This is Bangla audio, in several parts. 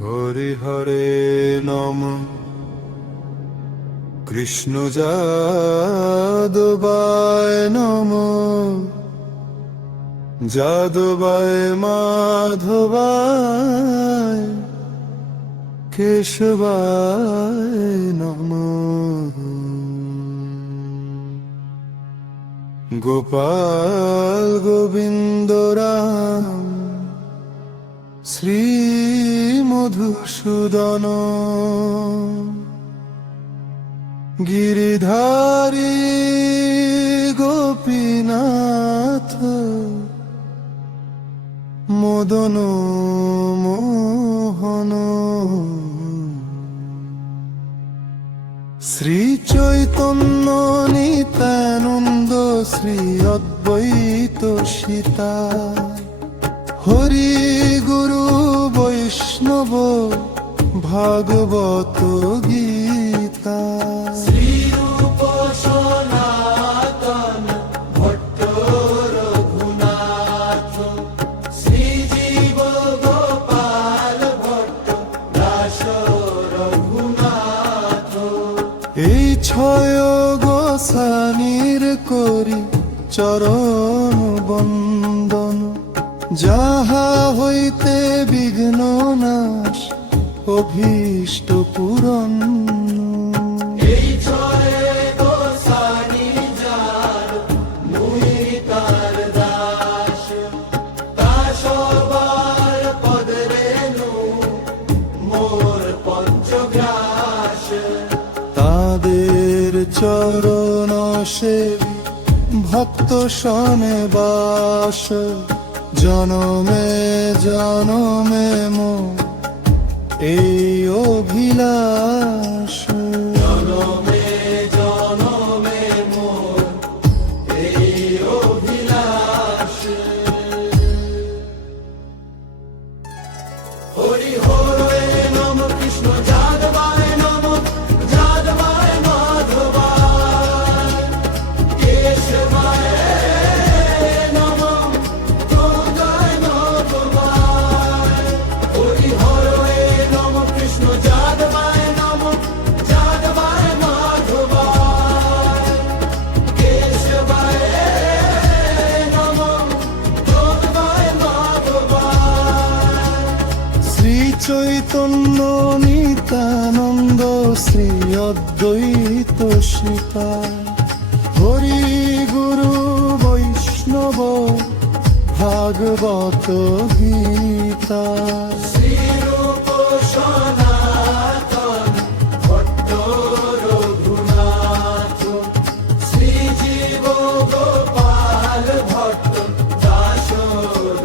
হরে হরে নম কৃষ্ণ যাদবায় নম যাদবায় মাধবায় কেশবায় নম গোপাল গোবিন্দ রাম শ্রী মধুসূদন গিরিধারী গোপীনাথ মদন মোহন শ্রী চৈতন্য নিত্যানন্দ শ্রী অদ্বৈত সীতা হরি গুরু বৈষ্ণব ভাগবত গীতা শ্রীরূপ সনাতন ভট্ট রঘুনাথ শ্রীজীব গোপাল ভট্ট দাস রঘুনাথ এই ছয় গোসানির করি চরণ বন্দন যাহা হইতে বিঘ্ন নাশ অভীষ্ট পূরণ এই ছয় গোসানি যার মুই তার দাস তা সবার পদ রেণু মোর পঞ্চগ্রাস তাদের চরণ সেবী ভক্ত শনে বাস জনমে জনমে মো এই অভিলাষ জনমে জনমে মোর এই অভিলাষ হরি হরে নম কৃষ্ণ যাদবায় নম যাদবায় মাধবায় কেশবায় নম গঙ্গায় নববায় হরি হরে নম কৃষ্ণ যাদবায় নম যাদবায় মাধবায় কেশবায় নম গঙ্গায় মাধবায় শ্রী চৈতন্য নিত্যানন্দ শ্রী অদ্বৈত সীতা হরি গুরু বৈষ্ণব ভাগবত গীতা শ্রীরূপ সনাতন ভট্ট রঘুনাথ শ্রীজীব গোপাল ভট্ট দাস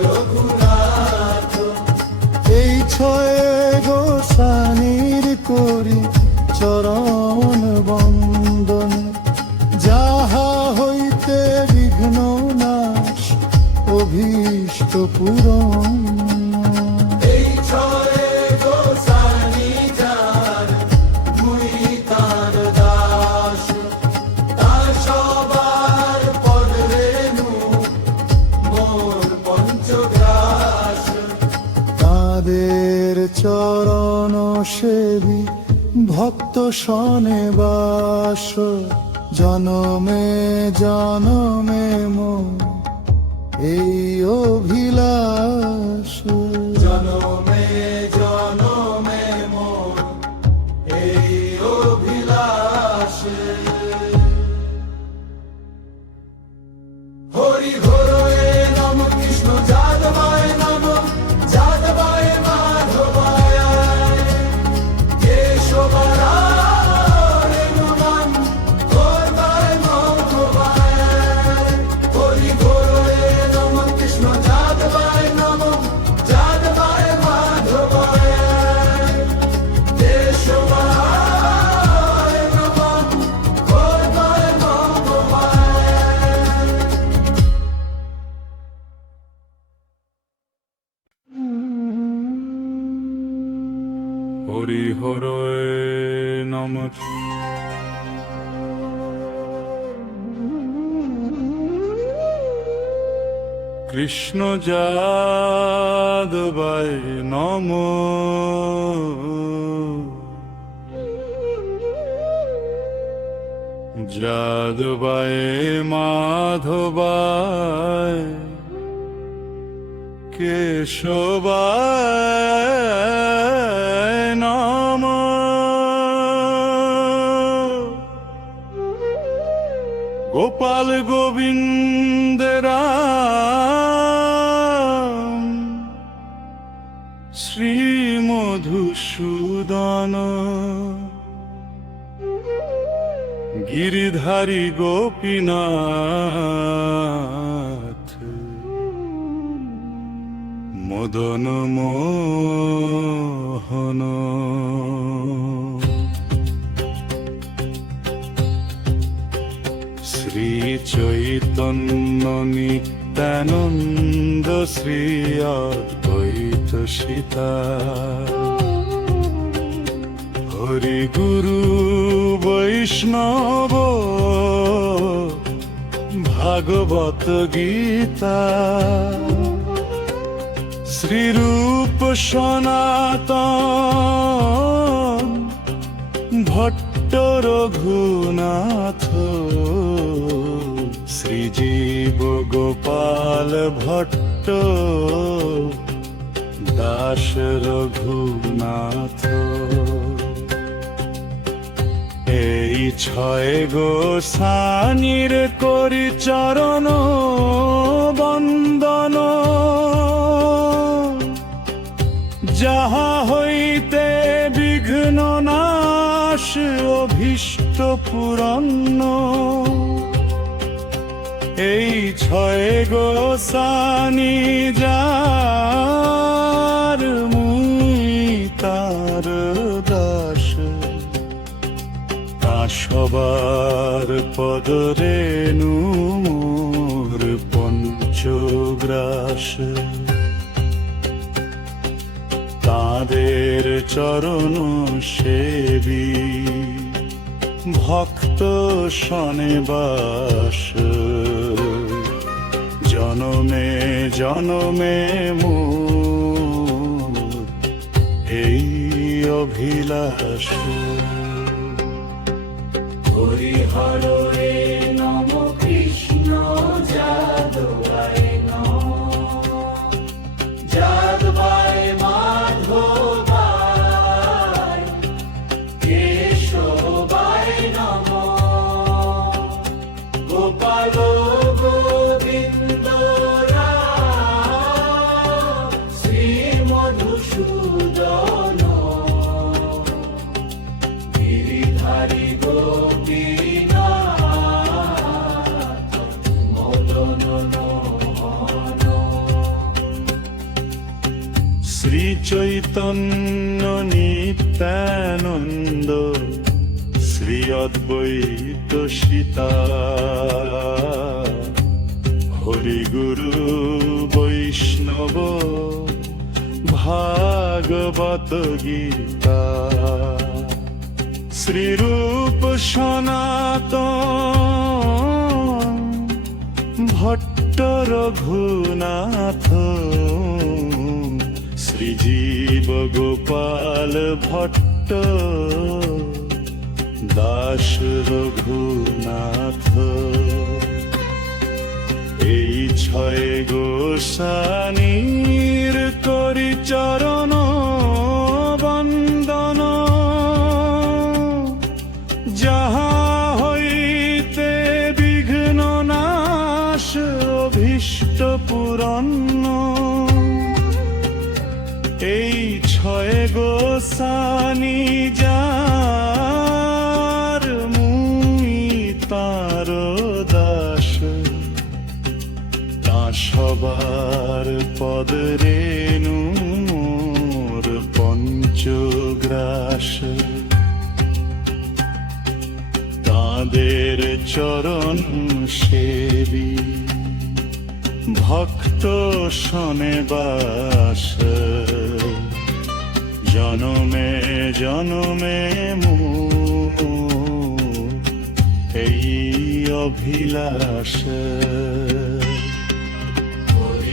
রঘুনাথ এই ছয় গোসানির করি চরণ বন্দন যাহা হইতে বিঘ্ন নাশ অভীষ্ট পূরণ এই ছয় গোসানি যার মুই তার দাস তা সবার পদ রেণু মোর পঞ্চগ্রাস তাদের চরণ সেবী ভক্ত শনে বাস জনমে জনমে মো এই অভিলাষ জনমে জনমে মোর এই অভিলাষ হরি হরে নম কৃষ্ণ যাদবায় নম যাদবায় মাধবায় কেশবায় নম গঙ্গায় নববায় হরি হরে নম কৃষ্ণ যাদবায় নম যাদবায় মাধবায় কেশবায় নম গঙ্গায় নববায় হরি হরে নমঃ কৃষ্ণ যাদবায় নমঃ যাদবায় মাধবায় কেশবায় নমঃ গোপাল গোবিন্দ রাম শ্রী মধুসূদন গিরিধারী গোপীনাথ মদন মোহন শ্রী চৈতন্য নিত্যানন্দ শ্রী অদ্বৈত সীতা হরি গুরু বৈষ্ণব ভাগবত গীতা শ্রীরূপ সনাতন ভট্ট রঘুনাথ শ্রীজীব গোপাল ভট্ট দাস রঘুনাথ এই ছয় গোসানির করি চরণ বন্দন যাহা হইতে বিঘ্ন নাশ অভীষ্ট পূরণ এই ছয় গোসানি যার মুই তার দাস তা সবার পদরেণু মোর পঞ্চগ্রাস তাদের চরণ সেবী ভক্ত শনে বাস জনমে জনমে মোর এই অভিলাষ হরি হরে নম কৃষ্ণ যাদবায় নমঃ যাদবায় মাধবায় কেশবায় নমঃ গোপাল গোবিন্দ রাম শ্রী মধুসূদন গিরিধারী গোপীনাথ মদন মোহন শ্রী চৈতন্য নিত্যানন্দ শ্রী অদ্বৈত সীতা হরি গুরু বৈষ্ণব ভাগবত গীতা শ্রীরূপ সনাতন ভট্ট রঘুনাথ শ্রীজীব গোপাল ভট্ট দাস রঘুনাথ এই ছয় গোসানির করি চরণ বন্দন যাহা হইতে বিঘ্ন নাশ অভীষ্ট পূরণ এই ছয় গোসানি যার মুই তার দাস তা সবার পদরেণু মোর পঞ্চগ্রাস তাদের চরণ সেবী ভক্ত শনে বাস জনমে জনমে মোর এই অভিলাষ হরি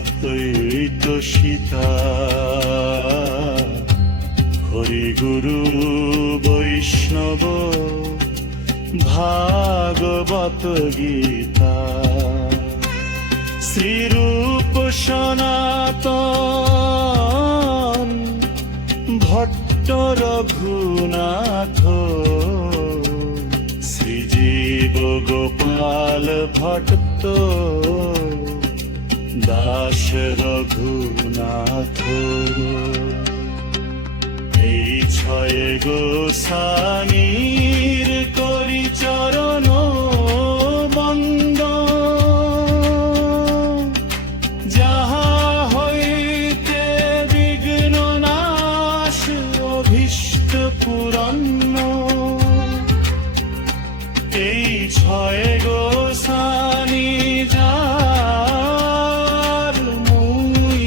অদ্বৈত সীতা হরি গুরু বৈষ্ণব ভাগবত গীতা শ্রীরূপ সনাতন ভট্ট রঘুনাথ শ্রীজীব গোপাল ভট্ট দাস রঘুনাথ এই ছয় গোস্বামীর করি চরণ বন্দ যাহা হইতে বিঘ্ন নাশ অভীষ্ট পূরণ এই ছয় গোস্বামী যার মুই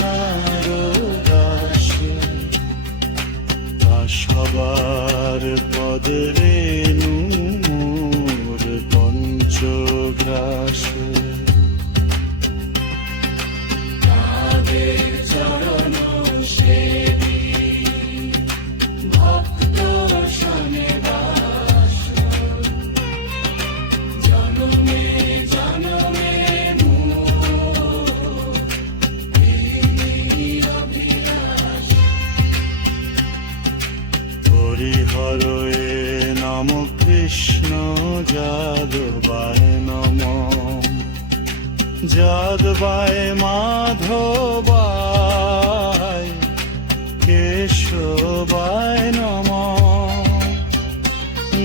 তার দাস সবার পদ রেণু মোর পঞ্চগ্রাস তাদের চরণ সেবি ভক্ত শনে বাস জনমে জনমে অভিলাষ হরিহরে নম কৃষ্ণ যাদবায় নম যাদবায় মাধবায় কেশবায় নম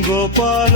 গোপাল